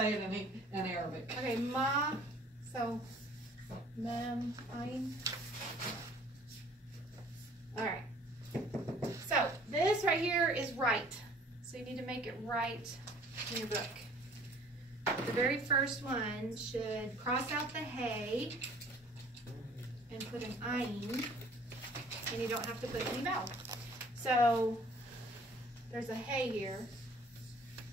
Say it in Arabic. Okay, ma, so, mem, ayn. All right. So, this right here is right. So you need to make it right in your book. The very first one should cross out the hey and put an ayn, and you don't have to put any vowel. So, there's a hey here,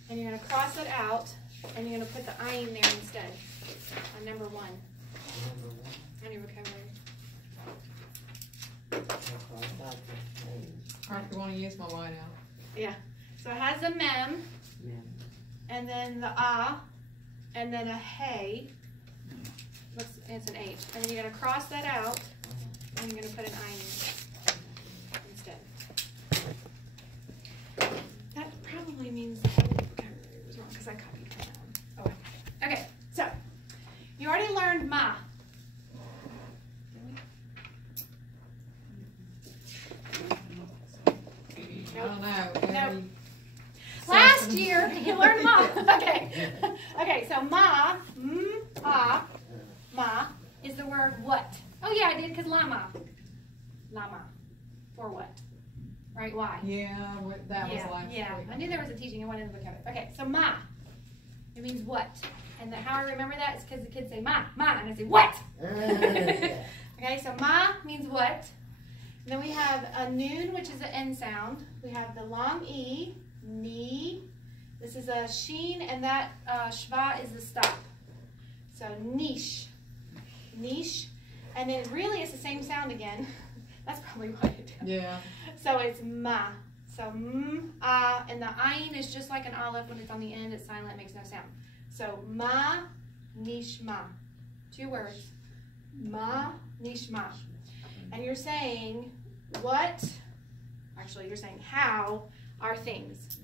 and you're going to cross it out, and you're going to put the ayn there instead, on number 1. On your vocabulary. Alright, you want to use my white out. Yeah. So it has a mem, and then the and then a hey. It's an H. And then you're going to cross that out, and you're going to put an ayn instead. That probably means the whole vocabulary was wrong because I copied from that one. Oh, okay. So, you already learned ma. I don't know. Last year, you learned ma. Okay. Okay, so ma, ma is the word what? Oh yeah, I did because lama. Lama. For what? Right, why? Yeah, that was last week. I knew there was a teaching. I wanted to look at it. Okay, so ma. It means what? And how I remember that is because the kids say ma, and I say what? Okay, so ma means what? And then we have a noon, which is the N sound. We have the long E, ni. This is a sheen, and that shva is the stop. So niche, niche. And then really it's the same sound again. That's probably why I did. Yeah. So it's ma. So and the ayin is just like an aleph. When it's on the end, it's silent, it makes no sound. So ma, nishma. 2 words. Ma, nishma. And you're saying what, actually you're saying how are things.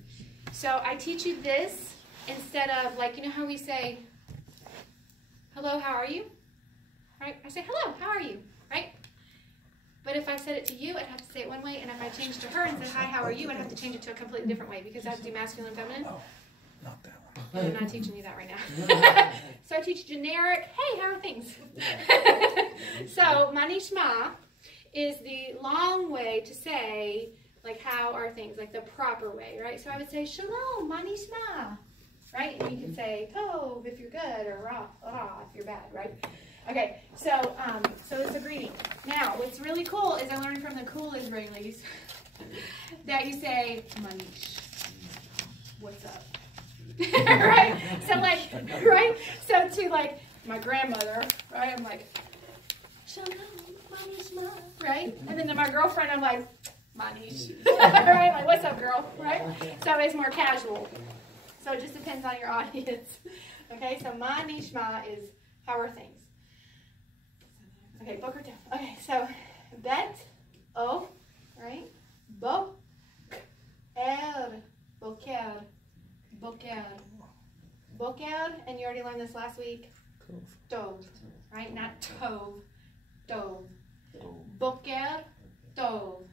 So I teach you this instead of, like, you know how we say, hello, how are you? Right? I say, hello, how are you? Right? But if I said it to you, I'd have to say it one way, and if I changed to her and said, hi, how are you, I'd have to change it to a completely different way because I have to do masculine and feminine. Oh, not that one. And I'm not teaching you that right now. So I teach generic, hey, how are things? So manishma is the long way to say, like, how are things, like the proper way, right? So I would say, shalom, manishma, right? And you can say, tov if you're good, or ra if you're bad, right? Okay, so it's a greeting. Now, what's really cool is I learned from the cool Israelis that you say, manish, what's up? Right? So, like, right? So to, like, my grandmother, right? I'm like, shalom, manishma, right? And then to my girlfriend, I'm like, manish, right? Like, what's up, girl, right? So it's more casual. So it just depends on your audience. Okay, so manishma is how are things. Okay, boker down. Okay, so bet, o, right? Bo, boker, boker, boker, and you already learned this last week. Tov, right? Not tov, tov. Boker, tov.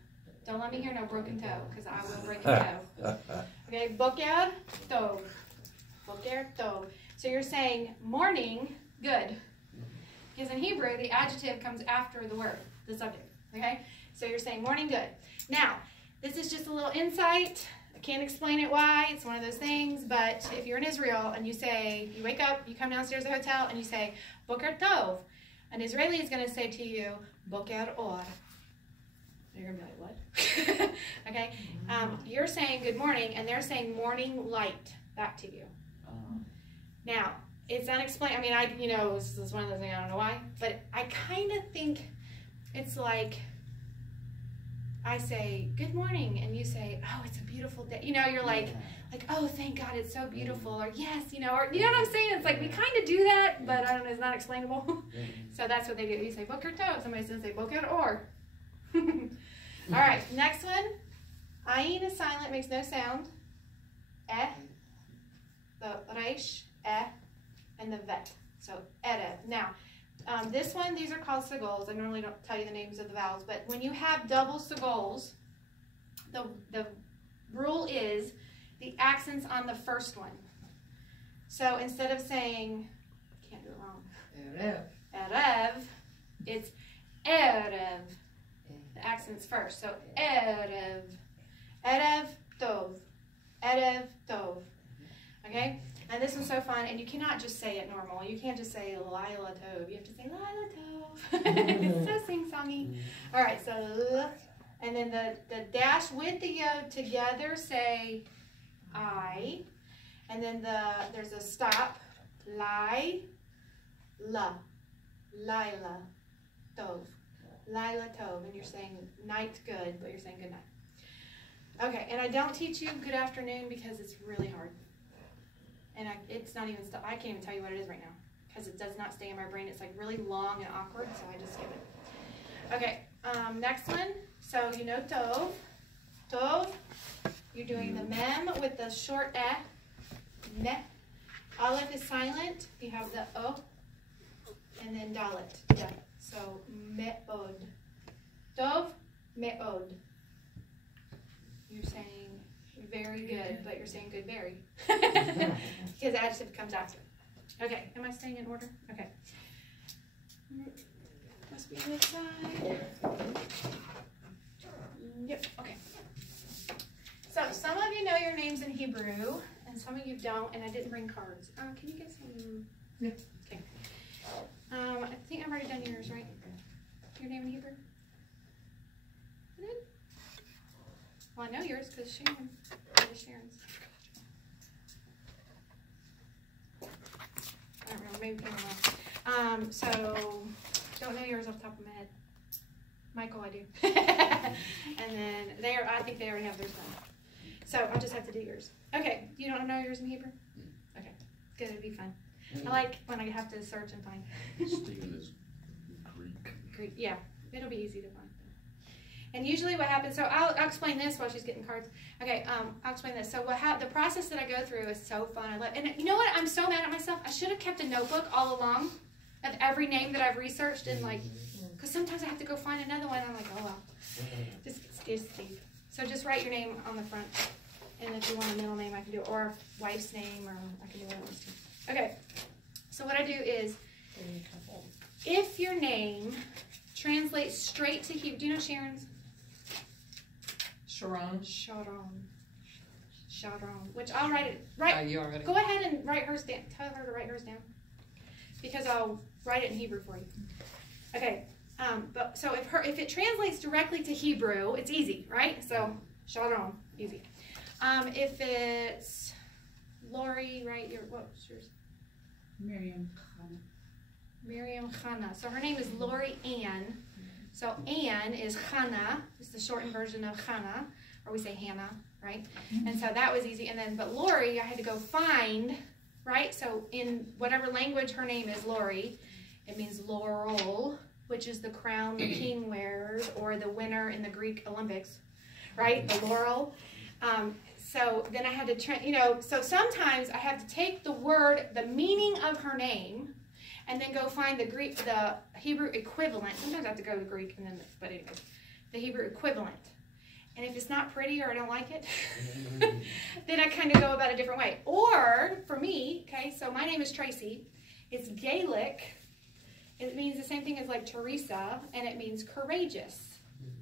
Don't let me hear no broken toe, because I will break a toe. Okay, boker, tov. Boker, tov. So you're saying morning, good. Because in Hebrew, the adjective comes after the word, the subject, okay? So you're saying morning good. Now, this is just a little insight. I can't explain it why. It's one of those things. But if you're in Israel and you say, you wake up, you come downstairs to the hotel, and you say, Boker Tov, an Israeli is going to say to you, Boker Or. You're going to be like, what? Okay? You're saying good morning, and they're saying morning light back to you. Now, it's unexplained. I mean, this is one of those things, I don't know why, but I kind of think it's like I say, good morning, and you say, oh, it's a beautiful day. You're like, oh, thank God, it's so beautiful, or yes, or, you know what I'm saying? It's like we kind of do that, but I don't know, it's not explainable. So that's what they do. You say, Boker Tov. Somebody's going to say, Boker Or. All right, next one. Ayin is silent, makes no sound. The reish, and the vet. So, ere. Now, this one, these are called segols. I normally don't tell you the names of the vowels, but when you have double segols, the rule is the accent's on the first one. So instead of saying, can't do it wrong, Erev. it's Erev. The accent's first. So Erev. Erev Tov. Erev Tov. Okay? And this one's so fun, and you cannot just say it normal. You can't just say Lila Tov. You have to say Lila Tov. It's so sing-songy. All right, so, and then the dash with the yod together say I. And then there's a stop. Lai, la. Lila Tov. Lila Tov. And you're saying night good, but you're saying good night. Okay, and I don't teach you good afternoon because it's really hard. And it's not even, I can't even tell you what it is right now because it does not stay in my brain. It's like really long and awkward, so I just skip it. Okay, next one. So you know Tov. Tov. You're doing the mem with the short eh. Me. Aleph is silent. You have the o. And then dalet. Da. So me'od. Tov, me'od. You're saying very good, but you're saying good very. Because the adjective comes after. Okay, am I staying in order? Okay. Must be this side. Yep, okay. So some of you know your names in Hebrew, and some of you don't, and I didn't bring cards. Can you get some? Yeah. Okay. I think I've already done yours, right? Your name in Hebrew? I did? Well, I know yours because Sharon. Sharon's. I don't remember. Maybe came along. So don't know yours off the top of my head. Michael, I do. And then I think they already have theirs done. So I'll just have to do yours. Okay. You don't know yours in Hebrew? Okay. Good. It'll be fun. I like when I have to search and find. Stephen is Greek. Greek. Yeah. It'll be easy to find. And usually what happens, so I'll explain this while she's getting cards. Okay, I'll explain this. So the process that I go through is so fun. And you know what? I'm so mad at myself. I should have kept a notebook all along of every name that I've researched and because sometimes I have to go find another one. And I'm like, oh well, just Steve. So just write your name on the front. And if you want a middle name, I can do it. Or a wife's name, or I can do whatever else too. Okay, so what I do is, if your name translates straight to Hebrew, do you know Sharon's? Sharon. Sharon. Which I'll write it. You already. Go ahead and write hers down. Tell her to write hers down. Because I'll write it in Hebrew for you. Okay. But so if it translates directly to Hebrew, it's easy, right? So Sharon, easy. If it's Lori, right? What's yours? Miriam Chana. So her name is Lori Ann. So Ann is Chana. It's the shortened version of Chana, or we say Hannah, right? And so that was easy. And then, but Lori, I had to go find, right? So in whatever language her name is, Lori, it means laurel, which is the crown the king wears, or the winner in the Greek Olympics, right? The laurel. So then I had to, so sometimes I have to take the word, the meaning of her name, and then go find the Hebrew equivalent. Sometimes I have to go to Greek, but anyways, the Hebrew equivalent. And if it's not pretty or I don't like it, then I kind of go about a different way. Or for me, okay, so my name is Tracy. It's Gaelic. It means the same thing as like Teresa, and it means courageous.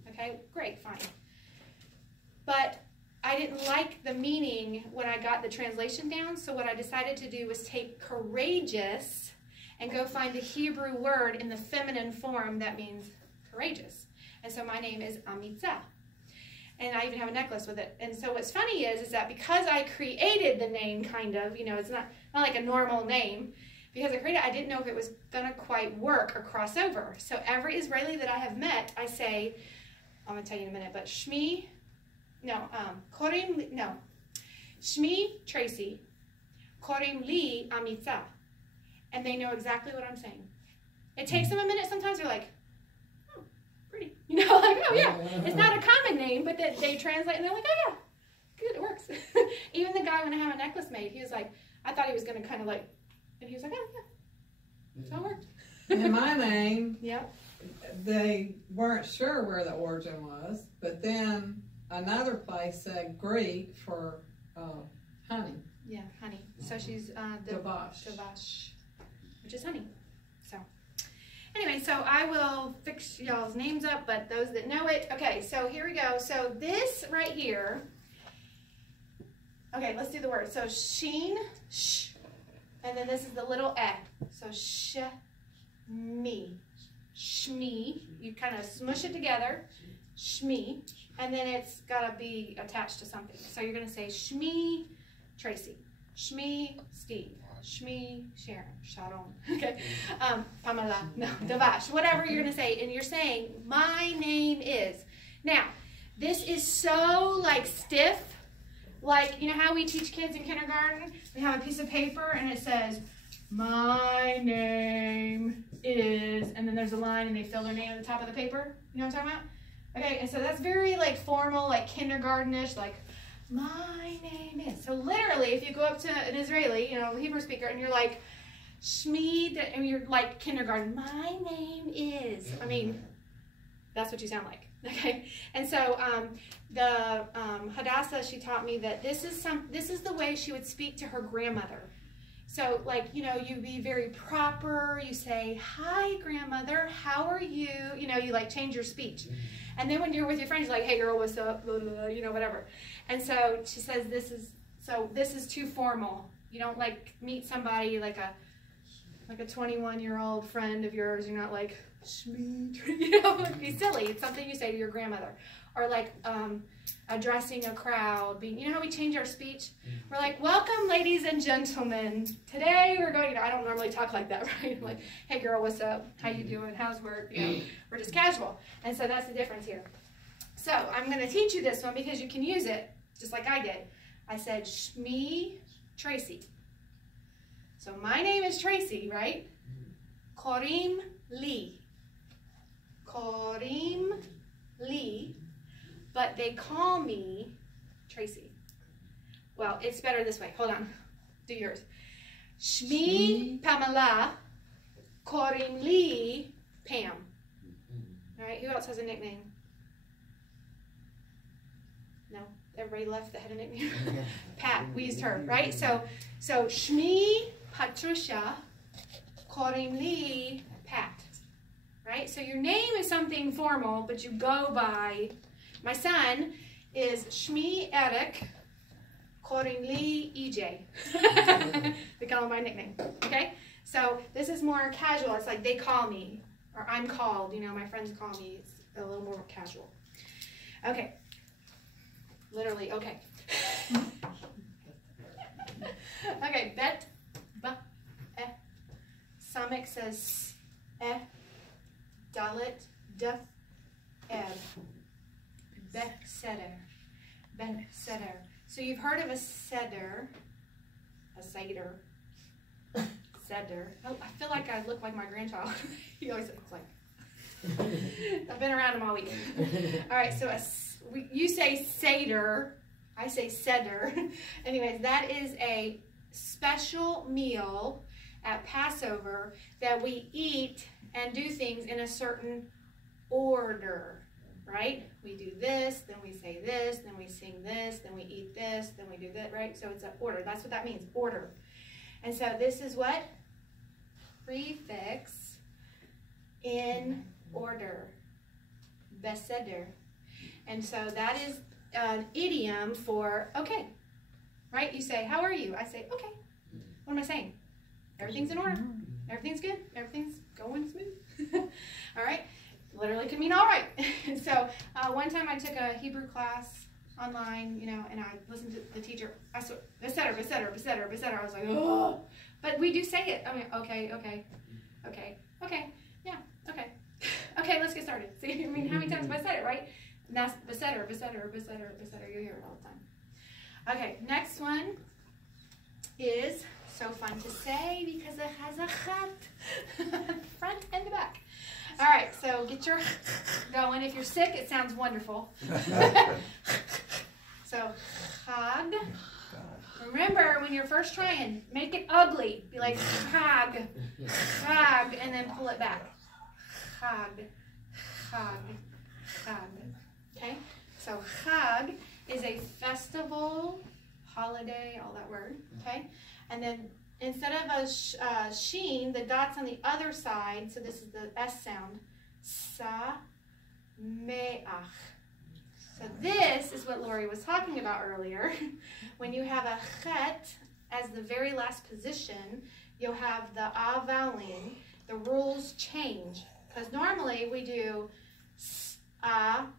Okay, great, fine. But I didn't like the meaning when I got the translation down, so what I decided to do was take courageous and go find the Hebrew word in the feminine form that means courageous. And so my name is Amitza. And I even have a necklace with it. And so what's funny is that because I created the name kind of, it's not like a normal name, because I created it, I didn't know if it was going to quite work or cross over. So every Israeli that I have met, I say, I'm going to tell you in a minute, but Shmi Tracy, Korim Li Amitza. And they know exactly what I'm saying. It takes them a minute. Sometimes they're like, oh, pretty. Like, oh yeah. It's not a common name, but they translate and they're like, oh yeah, good, it works. Even the guy when I have a necklace made, he was like, I thought he was going to kind of like, and he was like, oh yeah. So it worked. And my name, yep. They weren't sure where the origin was, but then another place said Greek for honey. Yeah, honey. So she's Davash. Davash, which is honey. So anyway, so I will fix y'all's names up, but those that know it. Okay, so here we go. So this right here. Okay, let's do the word. So sheen, sh, and then this is the little eh. So sh, me, shmee. You kind of smush it together, shmee, and then it's gotta be attached to something. So you're gonna say shmee, Tracy, shmee, Steve, shmee, Sharon, okay, Pamela, no, Davash, whatever you're gonna say, and you're saying my name is. Now, this is so like stiff. Like, you know how we teach kids in kindergarten? We have a piece of paper and it says, my name is, and then there's a line and they fill their name at the top of the paper. You know what I'm talking about? Okay, and so that's very like formal, like kindergartenish, like, my name is. So literally, if you go up to an Israeli, you know, Hebrew speaker, and you're like, Shmi, and you're like kindergarten, my name is. I mean, that's what you sound like. Okay, and so the Hadassah, she taught me that this is the way she would speak to her grandmother. So like, you know, you be very proper. You say, "Hi, grandmother. How are you?" You know, you like change your speech. And then when you're with your friends, you're like, "Hey, girl, what's up?" Blah, blah, blah, you know, whatever. And so she says, "This is too formal. You don't like meet somebody like a 21-year-old friend of yours. You're not like." You know, it would be silly. It's something you say to your grandmother. Or like addressing a crowd. You know how we change our speech? We're like, welcome, ladies and gentlemen. Today we're going, you know, I don't normally talk like that, right? I'm like, hey girl, what's up? How you doing? How's work? You know, we're just casual. And so that's the difference here. So I'm going to teach you this one because you can use it just like I did. I said, Shmi Tracy. So my name is Tracy, right? Korim Li. Korim Li, but they call me Tracy. Well, it's better this way. Hold on. Do yours. Shmi Pamela, Korim Li Pam. All right, who else has a nickname? No, everybody left that had a nickname. Pat, we used her, right? So Shmi Patricia, Korim Li Pat. Right? So your name is something formal, but you go by, my son is Shmi Eric, Korim Li EJ. They call him my nickname. Okay? So this is more casual. It's like they call me, or I'm called. You know, my friends call me. It's a little more casual. Okay. Literally, okay. Okay, bet, ba, eh. Samik says, eh. Dalit, def, eb, beseder, beseder. So you've heard of a seder, seder. Oh, I feel like I look like my grandchild. He always looks like. I've been around him all week. All right, so you say seder, I say seder. Anyways, that is a special meal at Passover that we eat and do things in a certain order, right? We do this, then we say this, then we sing this, then we eat this, then we do that, right? So it's an order. That's what that means, order. And so this is what? Prefix in order, beseder. And so that is an idiom for okay, right? You say, how are you? I say, okay. What am I saying? Everything's in order. Everything's good. Everything's going smooth. All right. Literally could mean all right. So one time I took a Hebrew class online, you know, and I listened to the teacher. I said, beseder, beseder, beseder, beseder. I was like, oh. But we do say it. I mean, okay, yeah, okay. Okay, let's get started. See, I mean, how many times have I said it, right? And that's beseder, beseder, beseder, beseder. You hear it all the time. Okay, next one is so fun to say because it has a chat, front and the back. All right, so get your going. If you're sick, it sounds wonderful. So, chag. Remember, when you're first trying, make it ugly. Be like, chag, chag, and then pull it back. Chag, chag, chag. Okay? So, chag is a festival, holiday, all that word, okay? And then instead of a sheen, the dot's on the other side, so this is the S sound. Sameach. So this is what Lori was talking about earlier. When you have a chet as the very last position, you'll have the ah voweling. The rules change. Because normally we do and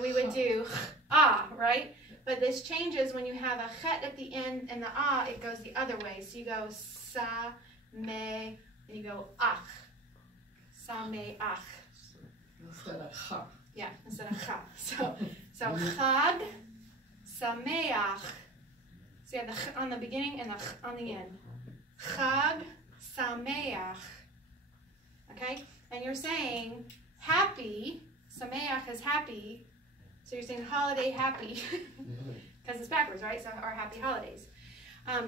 we would do ah, right? But this changes when you have a chet at the end and the ah, it goes the other way. So you go sa, me, and you go ach. Sa, me, ach. Instead of ha. Yeah, instead of cha. So chag, sameach. So you have the ch on the beginning and the ch on the end. Chag, sameach. Okay? And you're saying happy. Sameach is happy. So you're saying holiday happy. Because it's backwards, right? So our happy holidays.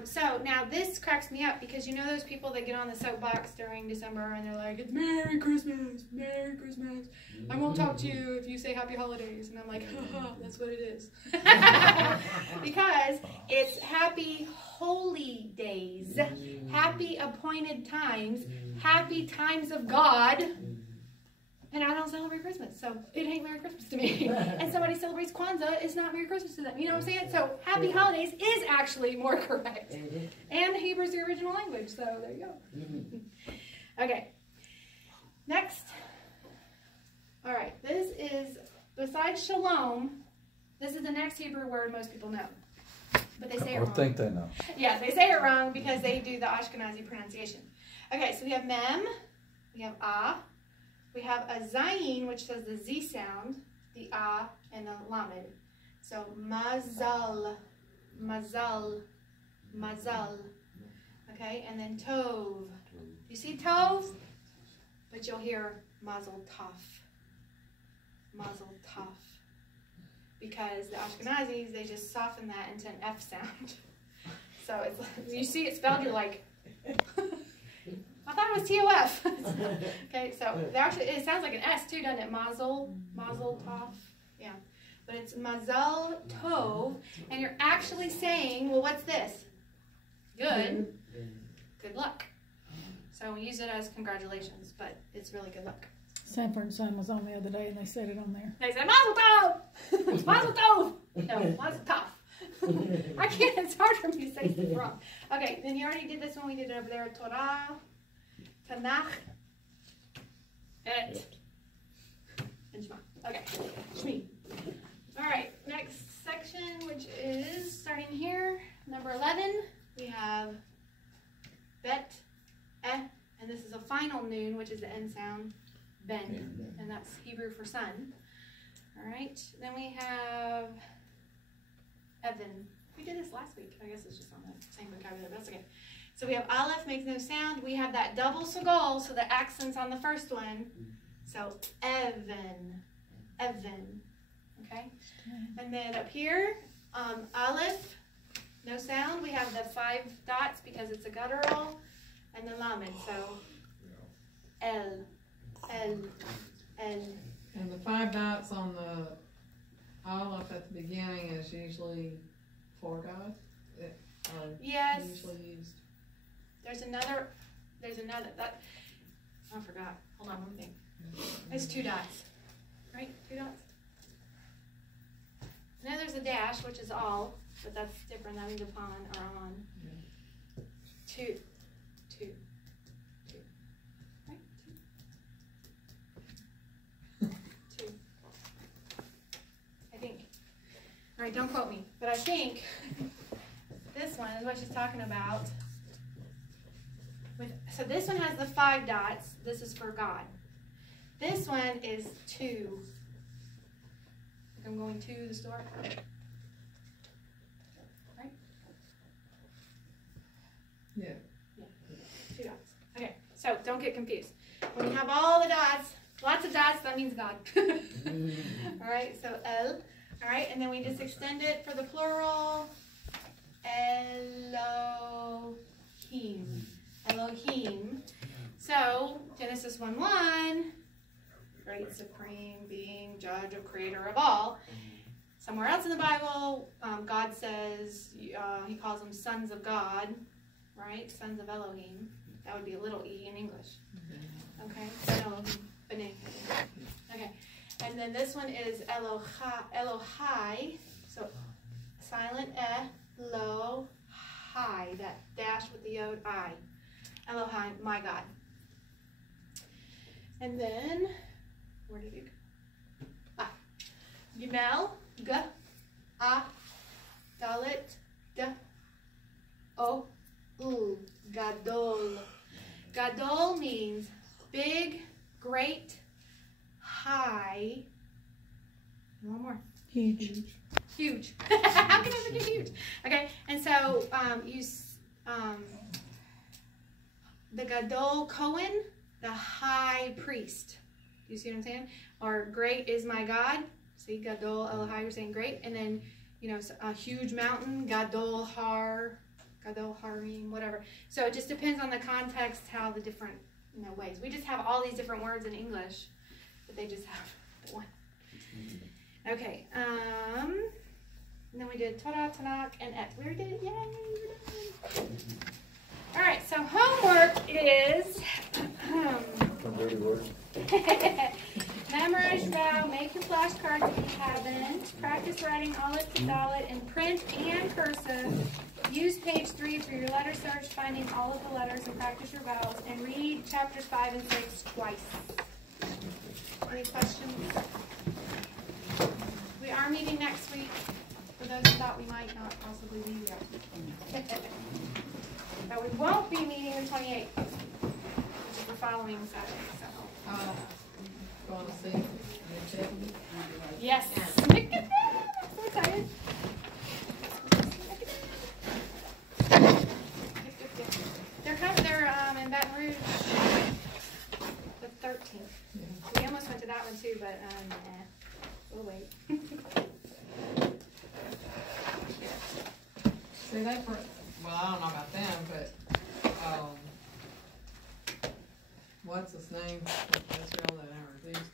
So now this cracks me up because you know those people that get on the soapbox during December and they're like, it's Merry Christmas, Merry Christmas. I won't talk to you if you say Happy Holidays. And I'm like, haha, that's what it is. Because it's Happy Holy Days, Happy Appointed Times, Happy Times of God. And I don't celebrate Christmas, so it ain't Merry Christmas to me. And somebody celebrates Kwanzaa, it's not Merry Christmas to them. You know what I'm saying? So Happy Holidays is actually more correct. And Hebrew's the original language, so there you go. Okay. Next. All right. This is, besides shalom, this is the next Hebrew word most people know. But they say it wrong. I think they know. Yeah, they say it wrong because they do the Ashkenazi pronunciation. Okay, so we have mem, we have ah. We have a zayin, which does the Z sound, the ah, and the lamed. So mazal, mazal, mazal. Okay, and then tov. You see tov? But you'll hear mazel tov. Mazel tov. Because the Ashkenazis, they just soften that into an F sound. So it's, you see it spelled, you're like, I thought it was T-O-F. Okay, so actually, it sounds like an S too, doesn't it? Mazel, mazel tov. Yeah, but it's mazel tov, and you're actually saying, well, what's this? Good. Good luck. So we use it as congratulations, but it's really good luck. Sanford and Son was on the other day, and they said it on there. They said mazel tov, mazel tov. No, mazel tov. I can't. It's hard for me to say stuff wrong. Okay, then you already did this one. We did it over there. Torah. Tanakh, et, and Shema. Okay, Shmi. All right, next section, which is starting here, number 11. We have bet, and this is a final noon, which is the end sound, ben, and that's Hebrew for sun. All right, then we have Evan. We did this last week. I guess it's just on the same vocabulary, but that's okay. So we have Aleph, makes no sound. We have that double sagol, so the accent's on the first one. So Evan, Evan, okay? And then up here, Aleph, no sound. We have the 5 dots because it's a guttural, and the lamed, so El, El, El. And the 5 dots on the aleph at the beginning is usually 4 dots. Yes. Usually used. There's another, that, I forgot. Hold on, one thing. There's 2 dots, right? 2 dots. And then there's a dash, which is all, but that's different. That means upon or on. Yeah. 2. Right? 2. I think. All right, don't quote me, but I think this one is what she's talking about. So this one has the 5 dots. This is for God. This one is 2. Like I'm going to the store. Right? Yeah. 2 dots. Okay, so don't get confused. When you have all the dots, lots of dots, that means God. All right, so El. All right, and then we just extend it for the plural. Elohim. Elohim. So, Genesis 1:1, great supreme being, judge of creator of all. Somewhere else in the Bible, God says, he calls them sons of God, right? Sons of Elohim. That would be a little e in English. Okay, Elohim, B'nai. Okay, and then this one is Elohai, so silent Elohai, that dash with the yod I. Elohai, my God. And then, where did it go? Gimel, G, A, Dalet, D, O, U, Gadol. Gadol means big, great, high. One more. Huge. Huge. How can I forget huge? Okay, and so the Gadol Cohen, the high priest. You see what I'm saying? Or great is my God. See, Gadol Elohai, you're saying great. And then, a huge mountain, Gadol Har, Gadol Harim, whatever. So it just depends on the context, how the different ways. We just have all these different words in English, but they just have the one. Okay. And then we did Torah, Tanakh, and Et. We already did it. Yay, we're done. All right, so homework is memorize your vow, make your flashcards if you haven't, practice writing Aleph to Dalet in print and cursive, use page 3 for your letter search, finding all of the letters and practice your vowels, and read chapters 5 and 6 twice. Any questions? We are meeting next week, for those who thought we might not possibly be here. But we won't be meeting the 28th, which is the following Saturday. So. Want to see your Tiffany? Yes. I'm so excited. They're in Baton Rouge the 13th. Yeah. We almost went to that one too, but we'll wait. See, well, I don't know about them, but what's his name? Israel that introduced